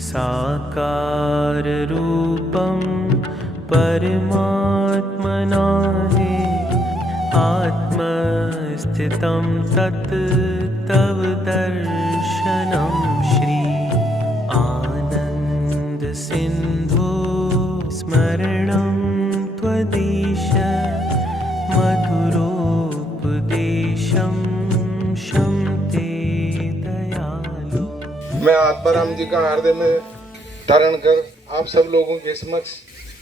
साकार रूपं परमात्मना हि आत्मस्थितं तत् तव दर्शनं श्री आनंद सिंधु स्मरणं त्वदीश मधुरोपदेशं शं ते दयालु। मैं आत्माराम जी का हृदय में धारण कर आप सब लोगों के समक्ष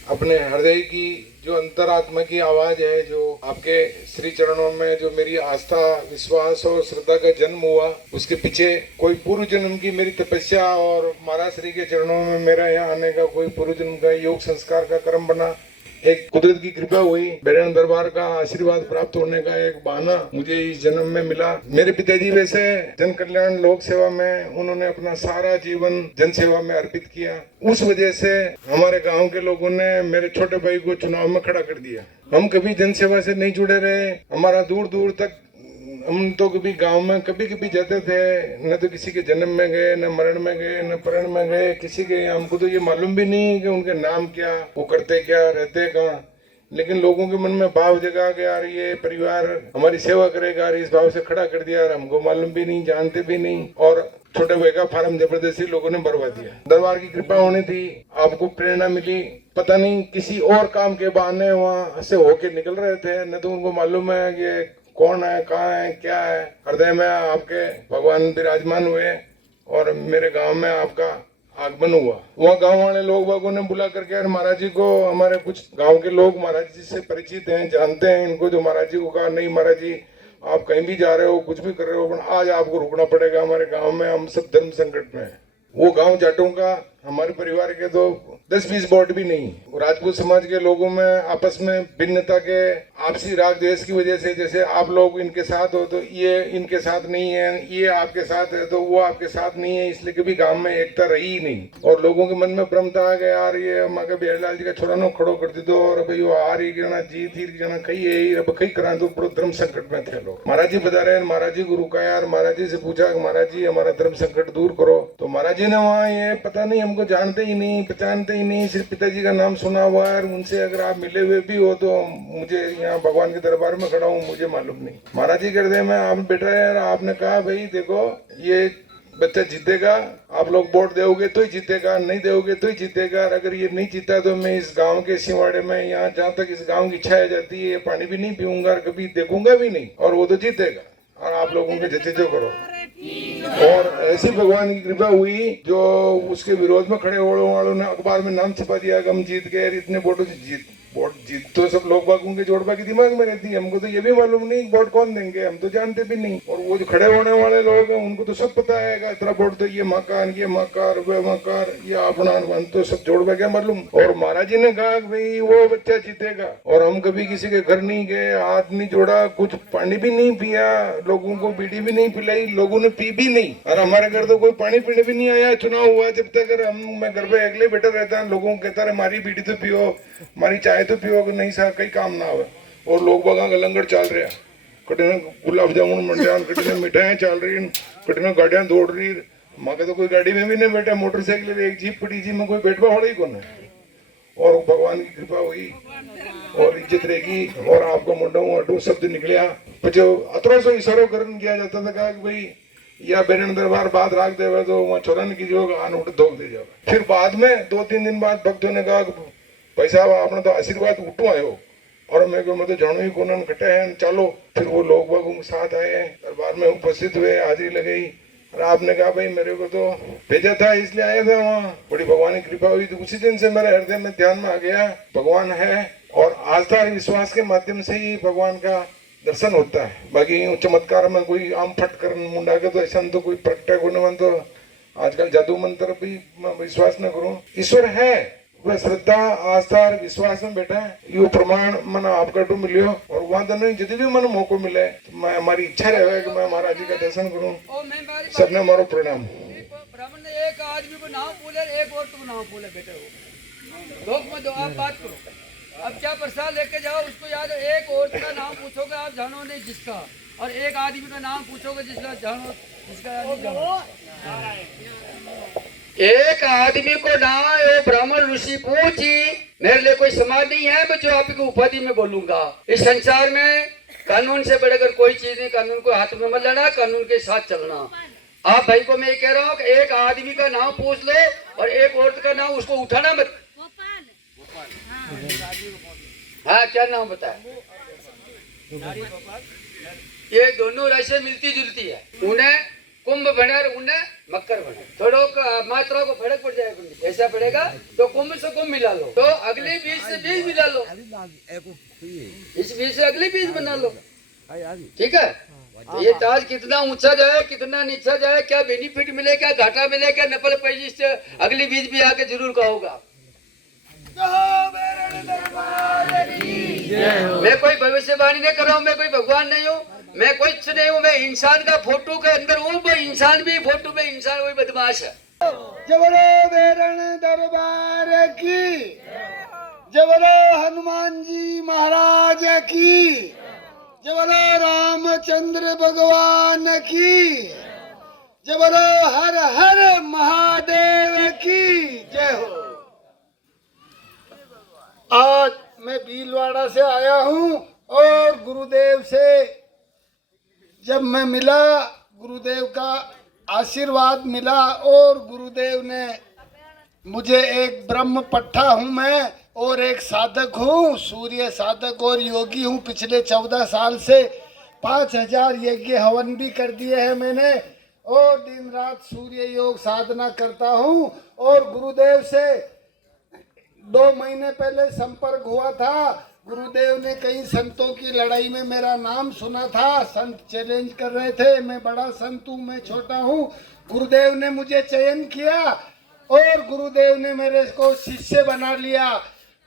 अपने हृदय की जो अंतरात्मा की आवाज है, जो आपके श्री चरणों में जो मेरी आस्था, विश्वास और श्रद्धा का जन्म हुआ, उसके पीछे कोई पूर्व जन्म की मेरी तपस्या और महाराज श्री के चरणों में मेरा यहाँ आने का कोई पूर्व जन्म का योग संस्कार का कर्म बना, एक कुदरत की कृपा हुई, बेरन दरबार का आशीर्वाद प्राप्त होने का एक बहाना मुझे इस जन्म में मिला। मेरे पिताजी वैसे जन कल्याण लोक सेवा में उन्होंने अपना सारा जीवन जन सेवा में अर्पित किया। उस वजह से हमारे गांव के लोगों ने मेरे छोटे भाई को चुनाव में खड़ा कर दिया। हम कभी जन सेवा से नहीं जुड़े रहे, हमारा दूर दूर तक हम तो कभी गांव में कभी कभी जाते थे, न तो किसी के जन्म में गए, न मरण में गए, न प्रण में गए, किसी के हमको तो ये मालूम भी नहीं कि उनके नाम क्या, वो करते क्या, रहते कहाँ। लेकिन लोगों के मन में भाव जगा के यार ये परिवार हमारी सेवा करेगा, इस भाव से खड़ा कर दिया। हमको मालूम भी नहीं, जानते भी नहीं, और छोटे भाई का फार्म जबरदस्ती लोगों ने भरवा दिया। दरबार की कृपा होनी थी, आपको प्रेरणा मिली। पता नहीं किसी और काम के बहाने वहाँ से होके निकल रहे थे, न तो उनको मालूम है कि कौन है, कहाँ है, क्या है। हृदय में आपके भगवान विराजमान हुए और मेरे गांव में आपका आगमन हुआ। वहाँ गांव वाले लोग बागों ने बुला करके यार महाराज जी को, हमारे कुछ गांव के लोग महाराज जी से परिचित हैं, जानते हैं इनको, जो महाराज जी को कहा नहीं महाराज जी आप कहीं भी जा रहे हो, कुछ भी कर रहे हो, आज आपको रुकना पड़ेगा हमारे गाँव में, हम सब धर्म संकट में है। वो गांव जाटों का हमारे परिवार के तो 10-20 वोट भी नहीं। राजपूत समाज के लोगों में आपस में भिन्नता के आपसी राग द्वेष की वजह से, जैसे आप लोग इनके साथ हो तो ये इनके साथ नहीं है, ये आपके साथ है तो वो आपके साथ नहीं है, इसलिए कभी गांव में एकता रही ही नहीं। और लोगों के मन में भ्रम था कि यार ये हमारे बिहारीलाल जी का छोरा नो खड़ो कर दी दो, और भाई वो आ रही गिरना जीत ही गिरना कही है, अब कहीं करा दो। पूरा धर्म संकट में थे लोग। महाराज जी बता रहे, महाराज जी को रुका यार, महाराज जी से पूछा महाराज जी हमारा धर्म संकट दूर करो। तो महाराज जी ने वहाँ ये पता नहीं, हमको जानते ही नहीं, पहचानते ही नहीं, सिर्फ पिताजी का नाम सुना हुआ है, उनसे अगर आप मिले हुए भी हो तो मुझे यहाँ भगवान के दरबार में खड़ा हूँ, मुझे मालूम नहीं। महाराज जी कहते हैं मैं आप बेटा यार, आपने कहा भाई देखो ये बच्चा जीतेगा, आप लोग वोट दोगे तो ही जीतेगा, नहीं दोगे तो ही जीतेगा। अगर ये नहीं जीता तो मैं इस गांव के सिवाड़े में, यहाँ जहाँ तक इस गांव की इच्छा आ जाती है, पानी भी नहीं पीऊंगा, कभी देखूंगा भी नहीं, और वो तो जीतेगा, और आप लोगों के जैसे जो करो। और ऐसी भगवान की कृपा हुई, जो उसके विरोध में खड़े होने वालों ने अखबार में नाम छपा दिया कि हम जीत गए, इतने वोटों से वोट जीत तो सब लोग बागों के जोड़बा के दिमाग में रहती है, हमको तो ये भी मालूम नहीं वोट कौन देंगे, हम तो जानते भी नहीं। और वो जो खड़े होने वाले लोग हैं उनको तो सब पता है इतना वोट तो ये मकान, ये मकार, वे मकार, ये अपना तो सब जोड़बा क्या मालूम। और महाराज जी ने कहा भाई वो बच्चा जीतेगा, और हम कभी किसी के घर नहीं गए, हाथ नहीं जोड़ा, कुछ पानी भी नहीं पिया, लोगों को बीड़ी भी नहीं पिलाई, लोगों ने पी भी नहीं, और हमारे घर तो कोई पानी पीने भी नहीं आया। चुनाव हुआ जब तक मैं घर पे अगले बैठा रहता, लोगों को कहता रहे हमारी बीड़ी तो पियो, हमारी चाय तो पियो, नहीं सा कई काम ना हो। और लोग बगा का लंगर चल रहा, कटे गुलाब जामुन मंडियान, कटे मिठाइयाँ चल रही, कटे गाड़ियां दौड़ रही। माँ तो कोई गाड़ी में भी नहीं बैठा, मोटरसाइकिल एक जीप पड़ी जी में कोई बैठवा हो ही कौन है। और भगवान की कृपा हुई और इज्जत रहेगी, और आपका मुंडा अड्डू शब्द निकलिया। जो अतरो सो इशारो करन किया जाता था, कहा कि भाई या बेरन दरबार बात राख देवे तो वहाँ चोरन की जो आन उठ धोख दे जावे। फिर बाद में 2-3 दिन बाद भक्तों ने कहा भाई साहब आपने तो आशीर्वाद उठो आयो, और मैं तो जानो ही कोनन कटे हैं, चलो। फिर वो लोग बागों के साथ आए, दरबार में उपस्थित हुए, हाजिरी लगाई, और आपने कहा भाई मेरे को तो भेजा था इसलिए आया था वहाँ। बड़ी भगवान की कृपा हुई, तो उसी दिन से मेरे हृदय में ध्यान में आ गया भगवान है, और आस्था और विश्वास के माध्यम से ही भगवान का दर्शन होता है। बाकी चमत्कार में कोई आम फट कर मुंडा के तो ऐसा तो कोई प्रकट होने में तो आजकल जादू मंत्र भी विश्वास न करूं। ईश्वर है, वह श्रद्धा आस्था और विश्वास में बैठा है, यो प्रमाण मन आपका तो मिलियो। और वहां तो नहीं यदि भी मन मौको मिले तो मैं, हमारी इच्छा रहे कि मैं महाराज जी का दर्शन करूं। सबने हमारो प्रणाम। ब्राह्मण ने एक आदमी को नाम बोले, एक औरत को नाम बोले, बेटे हो लोग में दो आप बात करो। अब क्या प्रसाद लेके जाओ, उसको याद एक औरत का नाम पूछोगे आप जानो नहीं जिसका, और एक आदमी का नाम पूछोगे जिसका जानो, जिसका नहीं जानो। एक आदमी को ना ये ब्राह्मण ऋषि पूछी, मेरे लिए कोई समाज नहीं है मैं जो आपकी उपाधि में बोलूंगा। इस संसार में कानून से बढ़कर कोई चीज नहीं, कानून को हाथ में मत लेना, कानून के साथ चलना। आप भाई को मैं ये कह रहा हूँ कि एक आदमी का नाम पूछ लो और एक औरत का नाम उसको उठाना मत। हाँ क्या नाम बताया? ये दोनों राशि मिलती जुलती है, उन्हें कुंभ बना और उन्हें मकर बना। थोड़ो मात्रा को फर्क पड़ जाएगा, ऐसा पड़ेगा तो कुंभ से कुंभ मिला लो, तो अगले बीज से बीज मिला लो, इस बीज से अगले बीज बना लो, ठीक है। तो ये ताज कितना ऊंचा जाए कितना नीचा जाए, क्या बेनिफिट मिले क्या घाटा मिले क्या नफल पैजी से अगली बीज भी आके जरूर कहोगा। मैं कोई भविष्यवाणी नहीं कर रहा हूँ, मैं कोई भगवान नहीं हूँ, मैं कोई नहीं हूँ, मैं इंसान का फोटो के अंदर हूँ, वो इंसान भी फोटो में इंसान वही बदमाश है। जबरो बेरण दरबार की, जबरो हनुमान जी महाराज की, जबरो रामचंद्र भगवान की, जबरो हर हर महादेव की जय हो। आज मैं भीलवाड़ा से आया हूँ और गुरुदेव से जब मैं मिला, गुरुदेव का आशीर्वाद मिला और गुरुदेव ने मुझे एक ब्रह्म पट्टा हूँ मैं और एक साधक हूँ, सूर्य साधक और योगी हूँ। पिछले 14 साल से 5000 यज्ञ हवन भी कर दिए हैं मैंने और दिन रात सूर्य योग साधना करता हूँ। और गुरुदेव से 2 महीने पहले संपर्क हुआ था। गुरुदेव ने कई संतों की लड़ाई में मेरा नाम सुना था, संत चैलेंज कर रहे थे, मैं बड़ा संत हूँ मैं छोटा हूँ। गुरुदेव ने मुझे चयन किया और गुरुदेव ने मेरे को शिष्य बना लिया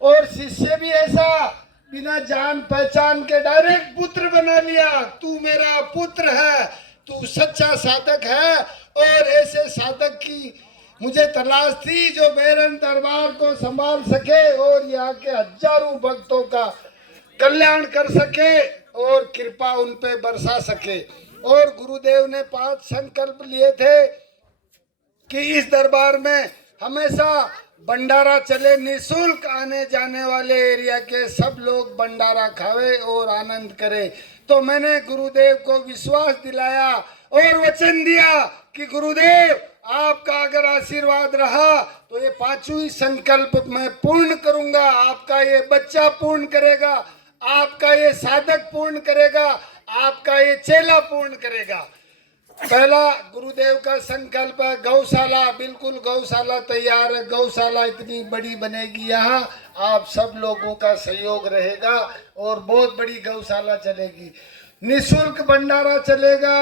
और शिष्य भी ऐसा बिना जान पहचान के डायरेक्ट पुत्र बना लिया। तू मेरा पुत्र है, तू सच्चा साधक है। और ऐसे साधक की मुझे तलाश थी जो बेरन दरबार को संभाल सके और यहाँ के हजारों भक्तों का कल्याण कर सके और कृपा उन पे बरसा सके। और गुरुदेव ने 5 संकल्प लिए थे कि इस दरबार में हमेशा भंडारा चले, निःशुल्क आने जाने वाले एरिया के सब लोग भंडारा खावे और आनंद करें। तो मैंने गुरुदेव को विश्वास दिलाया और वचन दिया कि गुरुदेव आपका अगर आशीर्वाद रहा तो ये 5वां संकल्प मैं पूर्ण करूंगा, आपका ये बच्चा पूर्ण करेगा, आपका ये साधक पूर्ण करेगा, आपका ये चेला पूर्ण करेगा। पहला गुरुदेव का संकल्प है गौशाला, बिल्कुल गौशाला तैयार है, गौशाला इतनी बड़ी बनेगी, यहाँ आप सब लोगों का सहयोग रहेगा और बहुत बड़ी गौशाला चलेगी, निःशुल्क भंडारा चलेगा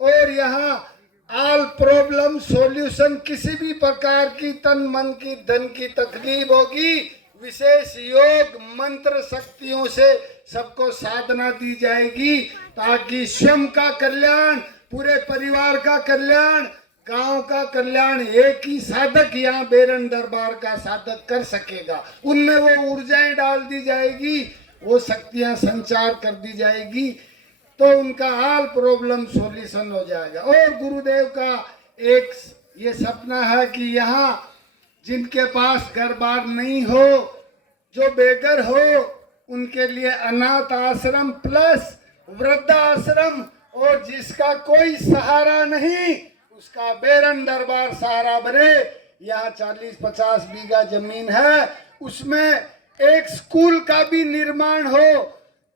और यहाँ ऑल प्रॉब्लम सॉल्यूशन, किसी भी प्रकार की तन मन की धन की तकलीफ होगी, विशेष योग मंत्र शक्तियों से सबको साधना दी जाएगी ताकि स्वयं का कल्याण, पूरे परिवार का कल्याण, गांव का कल्याण एक ही साधक यहाँ बेरन दरबार का साधक कर सकेगा। उनमें वो ऊर्जाएं डाल दी जाएगी, वो शक्तियां संचार कर दी जाएगी तो उनका हाल प्रॉब्लम सॉल्यूशन हो जाएगा। और गुरुदेव का एक ये सपना है कि यहाँ जिनके पास घर बार नहीं हो, जो बेघर हो, उनके लिए अनाथ आश्रम प्लस वृद्धाश्रम और जिसका कोई सहारा नहीं उसका बेरन दरबार सहारा बने। यहाँ 40-50 बीघा जमीन है, उसमें एक स्कूल का भी निर्माण हो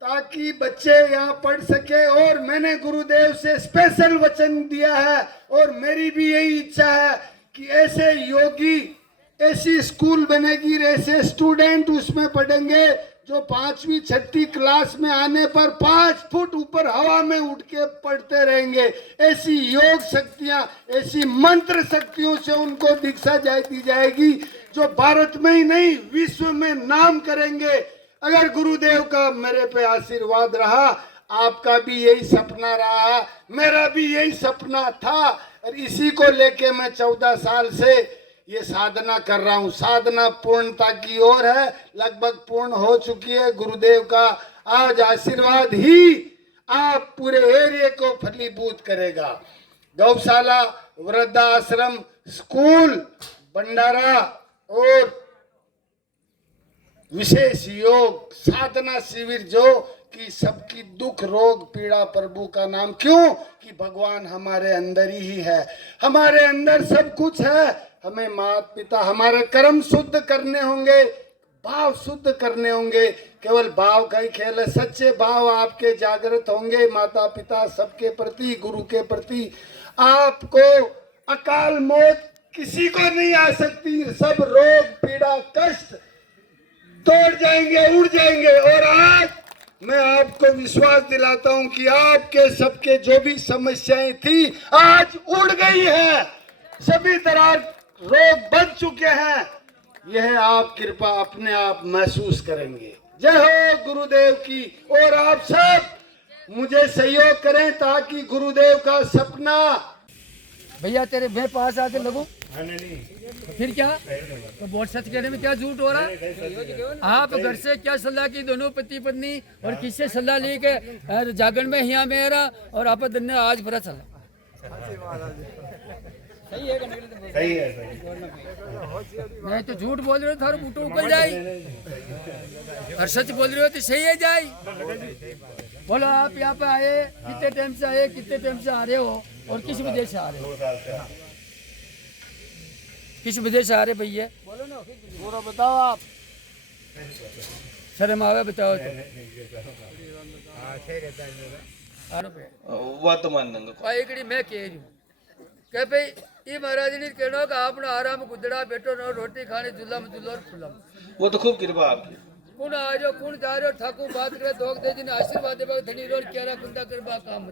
ताकि बच्चे यहाँ पढ़ सके। और मैंने गुरुदेव से स्पेशल वचन दिया है और मेरी भी यही इच्छा है कि ऐसे योगी, ऐसी स्कूल बनेगी, ऐसे स्टूडेंट उसमें पढ़ेंगे जो 5वीं 6वीं क्लास में आने पर 5 फुट ऊपर हवा में उड़ के पढ़ते रहेंगे। ऐसी योग शक्तियाँ, ऐसी मंत्र शक्तियों से उनको दीक्षा दी जाएगी जो भारत में ही नहीं विश्व में नाम करेंगे। अगर गुरुदेव का मेरे पे आशीर्वाद रहा, आपका भी यही सपना रहा, मेरा भी यही सपना था और इसी को लेके मैं 14 साल से ये साधना कर रहा हूँ। साधना पूर्णता की ओर है, लगभग पूर्ण हो चुकी है। गुरुदेव का आज आशीर्वाद ही आप पूरे एरिया को फलीभूत करेगा। गौशाला, वृद्धाश्रम, स्कूल, भंडारा और विशेष योग साधना शिविर जो कि सबकी दुख रोग पीड़ा प्रभु का नाम, क्यों कि भगवान हमारे अंदर ही है, हमारे अंदर सब कुछ है। हमें माता पिता हमारे कर्म शुद्ध करने होंगे, भाव शुद्ध करने होंगे। केवल भाव का ही खेल है, सच्चे भाव आपके जागृत होंगे माता पिता सबके प्रति, गुरु के प्रति। आपको अकाल मौत किसी को नहीं आ सकती, सब रोग पीड़ा कष्ट तोड़ जाएंगे, उड़ जाएंगे। और आज मैं आपको विश्वास दिलाता हूं कि आपके सबके जो भी समस्याएं थी आज उड़ गई है, सभी तरह रोग बच चुके हैं। यह आप कृपा अपने आप महसूस करेंगे। जय हो गुरुदेव की। और आप सब मुझे सहयोग करें ताकि गुरुदेव का सपना। भैया तेरे मैं पास आके लगूं फिर क्या, तो बहुत सच कहने में क्या झूठ हो रहा है। आप घर से क्या सलाह की, दोनों पति पत्नी, और किससे सलाह ली के जागरण में यहाँ मेरा और आप धन्य आज भरा चला। सही है मैं तो झूठ बोल रहे हो, थारो बूटो उकल जाए, और सच बोल रहे हो तो सही है जाए। बोलो आप यहाँ पे आए, कितने टाइम से आए, कितने टाइम से आ रहे हो, और किस वजह से आ रहे हो, किस वजह से आ रहे भैया बोलो ना, पूरा बताओ आप। शर्म आवे बताओ तो वर्तमान एकड़ी मैं कह रही हूँ कह भाई ये महाराज ने कहना कि आपने आराम गुदड़ा बैठो ना, रोटी खाने जुलम जुलर फुलम। वो तो खूब कृपा आपकी। कौन आ रहे हो, कौन जा रहे हो, ठाकुर बात करे दोग दे जिन्हें आशीर्वाद देवा धनी रोड केरा कुंडा करबा काम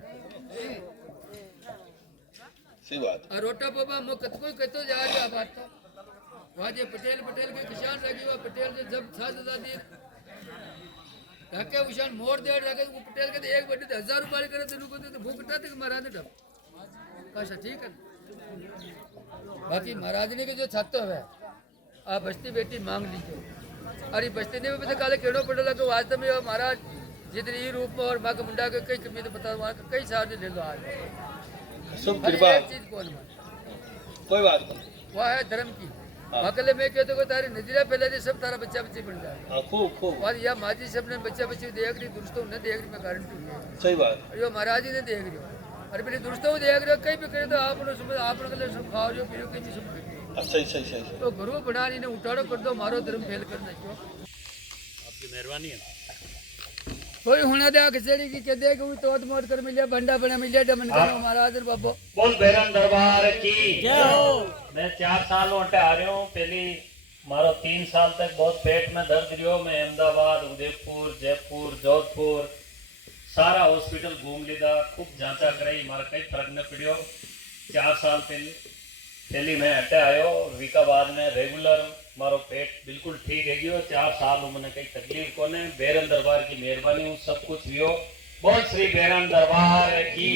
सही बात। और रोटा बाबा मो कत कोई कहतो जा रहा बात था वाजे पटेल के किसान लगी हुआ पटेल से जब 7,000 दिन ढाके उशान मोड़ दे रखे वो पटेल के एक बटे 1000 रुपए करे तेनु को तो भूखता थे महाराज ने डब अच्छा ठीक है। बाकी महाराज ने के जो छातो है आप बस्ती बेटी मांग लीजिए। अरे बस्ती ने भी पता काले केड़ो पड़ेला को वास्तव में महाराज जितने ही रूप में और मां का मुंडा के कई कमी तो पता वहां कई सारे ले लो आज सब कृपा। चीज कौन कोई बात नहीं, वह है धर्म की। अकले मैं कहते को तारी नजरिया पहले से सब तारा बच्चा बच्ची बन जाए। खूब खूब। और यह माजी सबने बच्चा बच्ची देख रही, दुरुस्तों ने देख रही, मैं गारंटी है सही बात। यो महाराज ने देख रही और मेरे दुरुस्तों देख रहे हो कहीं भी करे तो आप समझ आप सब खाओ जो पियो कहीं समझ सही सही सही। तो गुरु बनानी ने उठाड़ो कर दो, मारो धर्म फेल करना क्यों। आपकी मेहरबानी है। कोई होने दे खिचड़ी की के दे कोई तोड़ मोड़ कर मिले बंडा बना मिले डमन करो महाराज बाबो बोल भैरव दरबार की जय हो। मैं 4 साल होटे आ रहा हूँ। पहली मारो 3 साल तक बहुत पेट में दर्द रहो। मैं अहमदाबाद, उदयपुर, जयपुर, जोधपुर सारा हॉस्पिटल घूम लीधा, खूब जांचा कराई, मारा कई फर्क न पड़ियो। 4 साल पहली मैं हटे आयो, वीका बाद में रेगुलर मारो पेट बिल्कुल ठीक है गयो। 4 साल मैंने कई तकलीफ को ने बेरन दरबार की मेहरबानी हूँ सब कुछ हुई। बोल श्री बेरन दरबार की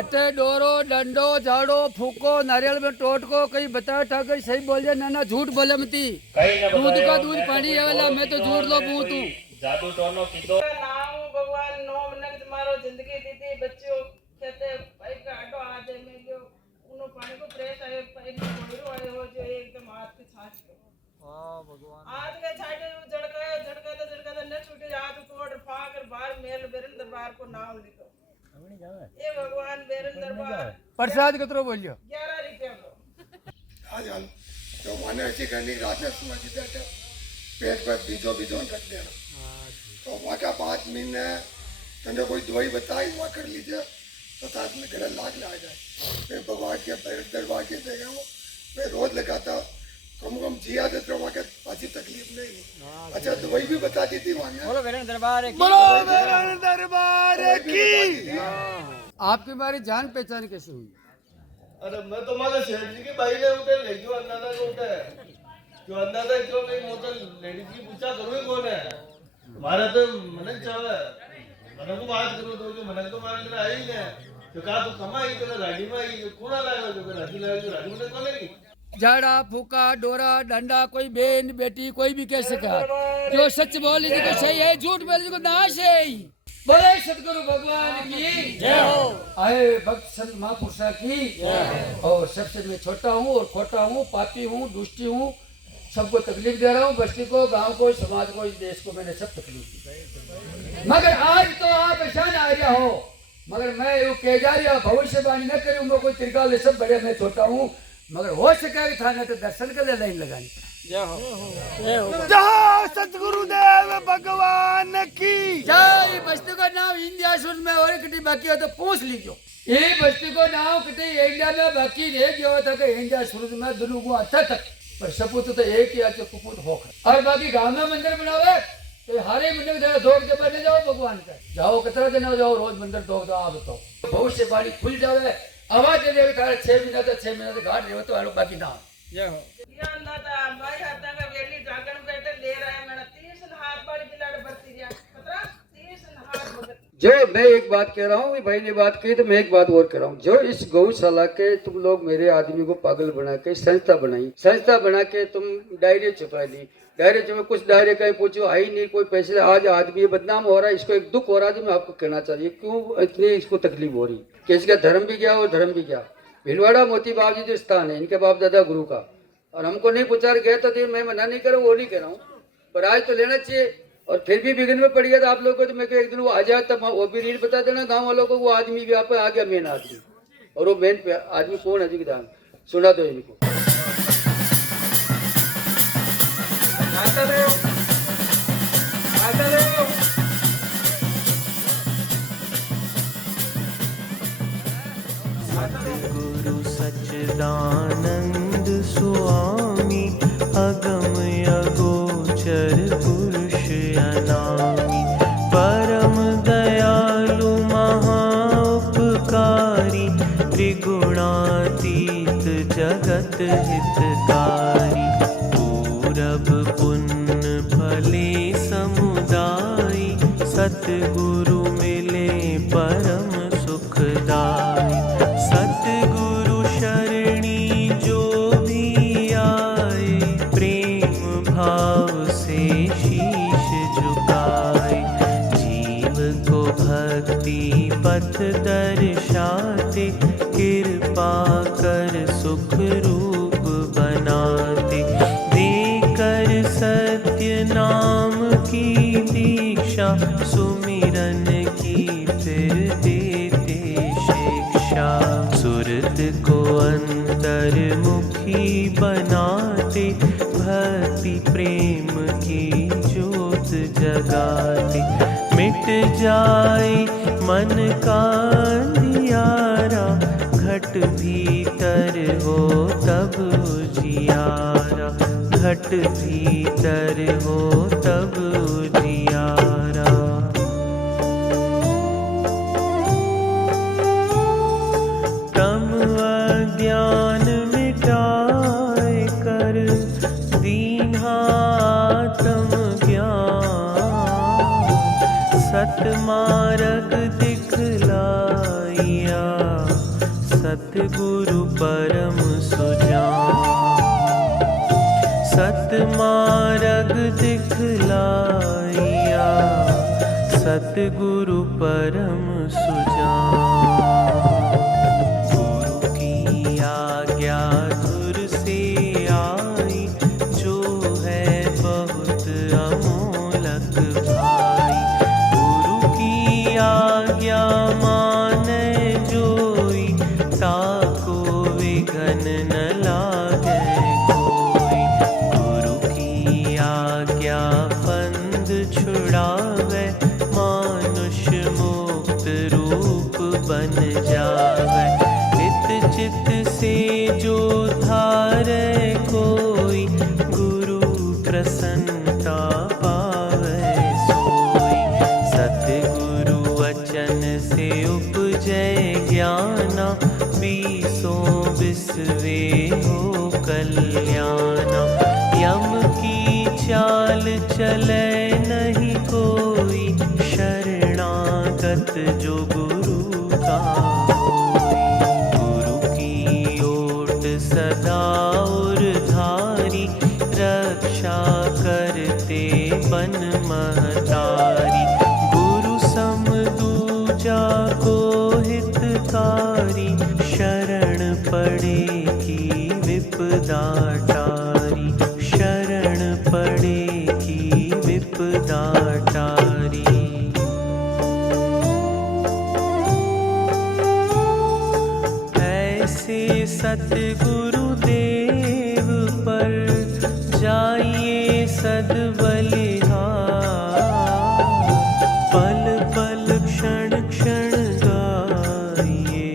अटे डोरो डंडो झाड़ो फूको नारियल में टोट को कहीं बता ठाकर सही बोल जाए ना झूठ बोले मती दूध का दूध पानी वाला मैं तो झूठ लो बू तू जादू टोनो की दो नाम भगवान नो मनक तुम्हारो जिंदगी दीदी बच्चों कहते पाइप का आटो आदे में जो उनो पानी को प्रेस आयो पाइप में बोरो आयो हो जो एकदम हाथ के छाछ के वाह भगवान आज के छाटे झड़का तो न छूटे हाथ तोड़ फाकर बाहर मेल बेरन दरबार को नाम लिखो ये भगवान बेरन दरबार प्रसाद कितरो बोलियो 11 रुपया को आज हम तो माने ऐसी करनी रात में सुबह जी बैठे पेट पर बीजो रख देना तो वहाँ का 5 महीने तने कोई दवाई बताई वहाँ कर लीजिए तो साथ में गला लाग आ जाए। फिर भगवान के दरबार के देगा वो मैं रोज लगाता कम जिया देते वहाँ के पासी तकलीफ नहीं। अच्छा दवाई भी बताती थी वहाँ बोलो बेरन दरबार की। आपकी हमारी जान पहचान कैसे हुई? अरे मैं तो मारे सेठ जी की भाई ने उठे ले जो अंदाजा को उठे जो अंदाजा क्यों नहीं मोटर लेडीज की पूछा करूँ कौन है मारा तो मने चाहे मने को बात करो तो जो मने तो मारे लिए आई नहीं तो कहा तू कमाई तो गाड़ी में आई कौन लाएगा जो राजी लाएगा जो राजी में कौन लेगी झाड़ा फूका डोरा डंडा कोई बेन बेटी कोई भी कह सका जो सच बोले जी को सही है झूठ बोले जी को नाश है। बोले सतगुरु भगवान की जय हो। आए भक्त संत महापुरुषा की जय हो। और सबसे मैं छोटा हूँ और खोटा हूँ, पापी हूँ, दुष्टी हूँ, सबको तकलीफ दे रहा हूँ, बस्ती को, गांव को, समाज को, इस देश को मैंने सब तकलीफ दी। मगर आज तो आप पहचान आ गया हो, मगर मैं वो कह जा रही भविष्यवाणी न करूँ, मैं कोई त्रिकाल सब बड़े, मैं छोटा हूँ, मगर हो सके था ना तो दर्शन के लिए लाइन लगानी। जय सतगुरुदेव भगवान की जय। बस्ती का नाम इंडिया सुन में और कितनी बाकी हो तो पूछ लीजिए। ये बस्ती को नाम कितनी इंडिया में बाकी रह गया था कि इंडिया शुरू में दुनू को अच्छा तक, पर सपूत तो एक ही अच्छे कुपूत होकर। और बाकी गांव में मंदिर बनावे तो हारे मंदिर जरा दो के बने जाओ भगवान का, जाओ कितना दिन जाओ रोज मंदिर दो आप बताओ, भविष्य वाणी खुल जावे, आवाज दे देवे तारे 6 महीना तो 6 महीना तो घाट रहे तो आलो बाकी ना। ये अंदाजा भाई हाथा का वेली जागन बैठे ले रहा है मेरा 30 हाथ बड़ी बिलाड़ भरती दिया पता 30 हाथ मगर जो मैं एक बात कह रहा हूँ, भाई ने बात कही तो मैं एक बात और कह रहा हूँ, जो इस गौशाला के तुम लोग मेरे आदमी को पागल बना के संस्था बनाई, संस्था बना के तुम डायरी छुपा दी, डायरी छुपा कुछ डायरी का ही पूछो आई नहीं कोई पैसे, आज आदमी बदनाम हो रहा है, इसको एक दुख हो रहा है जो मैं आपको कहना चाहिए क्यों इतनी इसको तकलीफ हो रही कि इसका धर्म भी क्या और धर्म भी क्या। भिलवाड़ा मोती बाबू जी जो स्थान है इनके बाप दादा गुरु का, और हमको नहीं पुचार गया तो मैं मना नहीं कर रहा हूँ, वो नहीं कह रहा हूँ, पर आज तो लेना चाहिए। और फिर भी विघ्न में पड़ गया था आप लोगों को, तो मैं एक दिन वो आ जाए तब वो भी रील बता देना गांव वालों को, वो आदमी भी आप आ गया मेन आदमी, और वो मेन आदमी कौन है जी दान सुना दो इनको। सद्गुरु सच्चिदानंद स्वामी अगम अगोचर पुरुष अनामी, परम दयालु महाउपकारी, त्रिगुणातीत जगत हितकारी, पूरब पुण्य फले समुदायी, सतगुरु मिले परम सुखदाई, सतगुरु शरणी जो भी आए, प्रेम भाव से शीश झुकाए, जीव को भक्ति पथ दर्शाते, कृपा कर सुख रूप बनाते, देकर सत्य नाम की दीक्षा, सुमिरन की फिर देते शिक्षा, सुरत को अंतर्मुखी बनाते, भक्ति प्रेम की ज्योत जगाते, मिट जाए मन का अंधियारा, घट भीतर हो तब उजियारा, घट भीतर हो तब उजियारा। तम अज्ञान मिटाए कर दीन्हा आत्म ज्ञान, सतमार्ग दिखलाइया, सतगुरु परम सुजान, सतमार्ग दिखलाइया, सतगुरु परम सुजान। गुरु की आज्ञा धुर से आई, जो है बहुत अमोलक भाई, गुरु की आज्ञा माने जोई, ताको विघन न लागे कोई, गुरु की आज्ञा फंद छुड़ावे, मानुष मुक्त रूप बन जावे, चित चित से जो धारे कोई, गुरु प्रसन्नता पावे सोई, सतगुरु वचन से उपजे ज्ञाना, बीसों बिसवे हो कल्याणा, यम की चाल चले नहीं कोई, शरणागत जो गुरु का होई, गुरु की ओट सदा उर्धारी, रक्षा करते बन महतारी, गुरु सम सतगुरुदेव पर जाइए सद्बलिहार, पल पल क्षण क्षण गाइए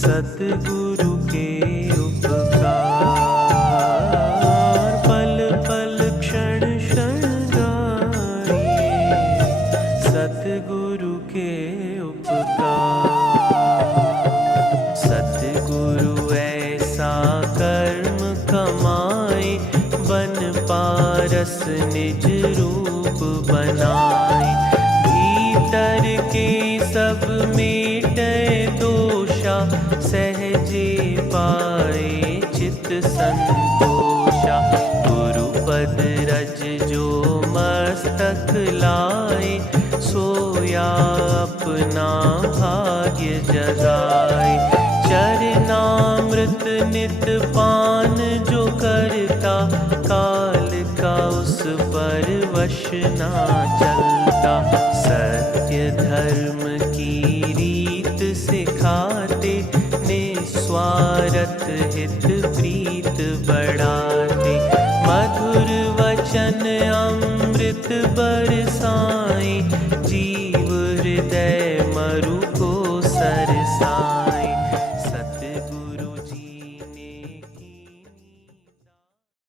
सतगुरु के उपकार, पल पल क्षण क्षण गाइए सतगुरु के उपकार। सतगुरु ऐसा कर्म कमाए, बन पारस निज रूप बनाए, भीतर के सब मेटे दोषा, सहजे पाए चित संतोषा। गुरुपद रज जो मस्तक लाए, सोया अपना भाग्य जगाए। चरनामृत नित पान जो करता, काल का उस पर वश ना चलता। सत्य धर्म की रीत सिखाते, निस्वार्थ हित प्रीत बढ़ाते। मधुर वचन अमृत बरसाए, जीव हृदय